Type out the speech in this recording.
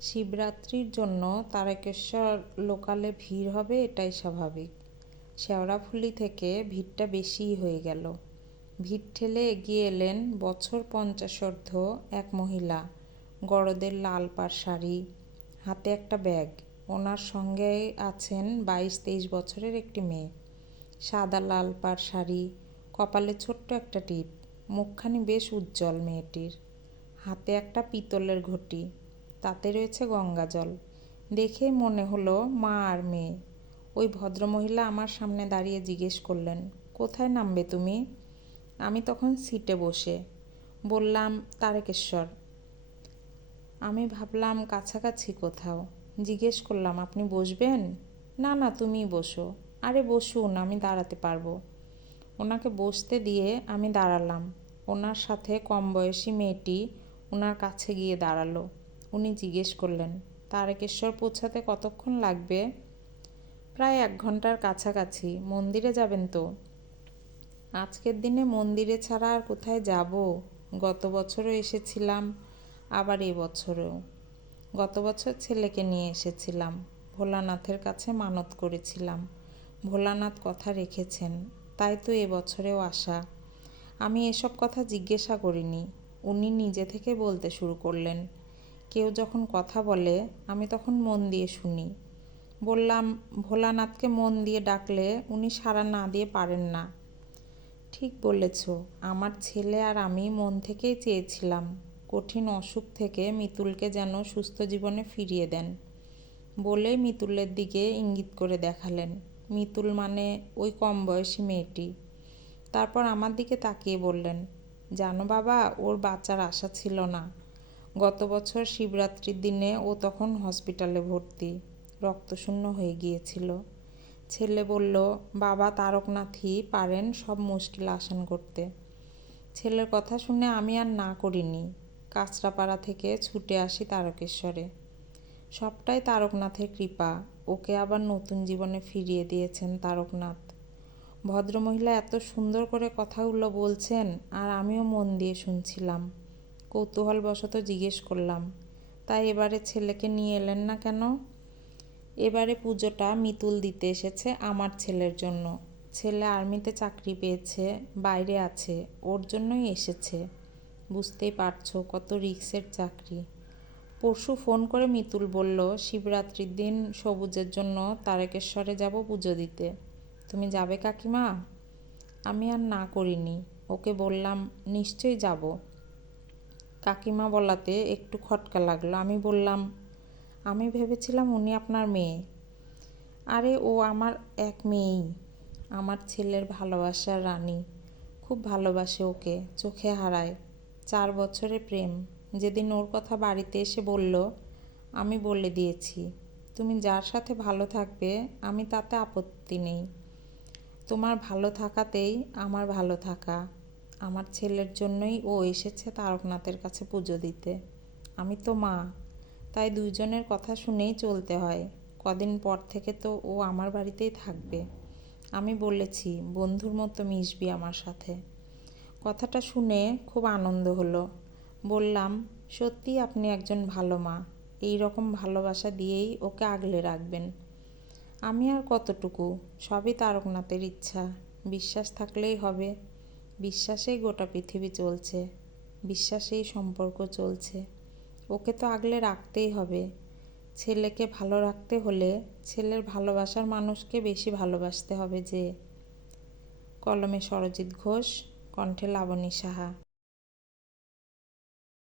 শিবরাত্রির জন্য তারকেশ্বর লোকালে ভিড় হবে, এটাই স্বাভাবিক। শেওড়াফুলি থেকে ভিড়টা বেশিই হয়ে গেল। ভিড় ঠেলে এগিয়ে এলেন বছর 50 এক মহিলা। গরদের লাল পাড় শাড়ি, হাতে একটা ব্যাগ। ওনার সঙ্গে আছেন 22-23 বছরের একটি মেয়ে। সাদা লাল পাড় শাড়ি, কপালে ছোট্ট একটা টিপ, মুখখানি বেশ উজ্জ্বল মেয়েটির। হাতে একটা পিতলের ঘটি, তাতে রয়েছে গঙ্গা জল। দেখে মনে হলো মা আর মেয়ে। ওই ভদ্রমহিলা আমার সামনে দাঁড়িয়ে জিজ্ঞেস করলেন, কোথায় নামবে তুমি? আমি তখন সিটে বসে বললাম, তারকেশ্বর। আমি ভাবলাম কাছাকাছি কোথাও। জিজ্ঞেস করলাম, আপনি বসবেন? না না, তুমিই বসো। আরে বসুন, আমি দাঁড়াতে পারবো। ওনাকে বসতে দিয়ে আমি দাঁড়ালাম। ওনার সাথে কম বয়সী মেয়েটি ওনার কাছে গিয়ে দাঁড়ালো। উনি জিজ্ঞেস করলেন, তারকেশ্বর পৌঁছাতে কতক্ষণ লাগবে? প্রায় 1 ঘন্টার কাছাকাছি। মন্দিরে যাবেন তো? আজকের দিনে মন্দিরে ছাড়া আর কোথায় যাব? গত বছরও এসেছিলাম, আবার এ বছরেও। গত বছর ছেলেকে নিয়ে এসেছিলাম, ভোলানাথের কাছে মানত করেছিলাম। ভোলানাথ কথা রেখেছেন, তাই তো এ বছরেও আসা। আমি এসব কথা জিজ্ঞাসা করিনি, উনি নিজে থেকে বলতে শুরু করলেন। কেউ যখন কথা বলে আমি তখন মন দিয়ে শুনি। বললাম, ভোলানাথকে মন দিয়ে ডাকলে উনি সাড়া না দিয়ে পারেন না। ঠিক বলেছ, আমার ছেলে আর আমি মন থেকেই চেয়েছিলাম কঠিন অসুখ থেকে মিতুলকে যেন সুস্থ জীবনে ফিরিয়ে দেন। বলে মিতুলের দিকে ইঙ্গিত করে দেখালেন। মিতুল মানে ওই কম বয়সী মেয়েটি। তারপর আমার দিকে তাকিয়ে বললেন, জানো বাবা, ওর বাচ্চার আশা ছিল না। গত বছর শিবরাত্রির দিনে ও তখন হসপিটালে ভর্তি, রক্তশূন্য হয়ে গিয়েছিল। ছেলে বলল, বাবা তারকনাথই পারেন সব মুশকিল আসান করতে। ছেলের কথা শুনে আমি আর না করিনি। কাঁচরাপাড়া থেকে ছুটে আসি তারকেশ্বরে। সবটাই তারকনাথের কৃপা। ওকে আবার নতুন জীবনে ফিরিয়ে দিয়েছেন তারকনাথ। ভদ্রমহিলা এত সুন্দর করে কথাগুলো বলছেন আর আমিও মন দিয়ে শুনছিলাম। কৌতূহলবশত জিজ্ঞেস করলাম, তাই এবারে ছেলেকে নিয়ে এলেন না কেন? এবারে পুজোটা মিতুল দিতে এসেছে আমার ছেলের জন্য। ছেলে আর্মিতে চাকরি পেয়েছে, বাইরে আছে, ওর জন্যই এসেছে। বুঝতেই পারছো কত রিস্কের চাকরি। পরশু ফোন করে মিতুল বলল, শিবরাত্রির দিন সবুজের জন্য তারকেশ্বরে যাব পুজো দিতে। তুমি যাবে কাকিমা? আমি আর না করিনি, ওকে বললাম, নিশ্চয়ই যাব। কাকিমা বলাতে একটু খটকা লাগলো। আমি বললাম, আমি ভেবেছিলাম উনি আপনার মেয়ে। আরে ও আমার এক মেয়েই, আমার ছেলের ভালোবাসার রানী। খুব ভালোবাসে ওকে, চোখে হারায়। 4 বছরের প্রেম। যেদিন ওর কথা বাড়িতে এসে বলল, আমি বলে দিয়েছি, তুমি যার সাথে ভালো থাকবে আমি তাতে আপত্তি নেই। তোমার ভালো থাকাতেই আমার ভালো থাকা। আমার ছেলের জন্যই ও এসেছে তারকনাথের কাছে পুজো দিতে। আমি তো মা, তাই দুইজনের কথা শুনেই চলতে হয়। কদিন পর থেকে তো ও আমার বাড়িতেই থাকবে। আমি বলেছি, বন্ধুর মতো মিশবি আমার সাথে। কথাটা শুনে খুব আনন্দ হলো। বললাম, সত্যি আপনি একজন ভালো মা। এই রকম ভালোবাসা দিয়েই ওকে আগলে রাখবেন। আমি আর কতটুকু, সবই তারকনাথের ইচ্ছা। বিশ্বাস থাকলেই হবে। বিশ্বাসেই গোটা পৃথিবী চলছে, বিশ্বাসেই সম্পর্ক চলছে। ওকে তো আগলে রাখতেই হবে। ছেলেকে ভালো রাখতে হলে ছেলের ভালোবাসার মানুষকে বেশি ভালোবাসতে হবে যে। কলমে সরজিৎ ঘোষ, কণ্ঠে লাবণী সাহা।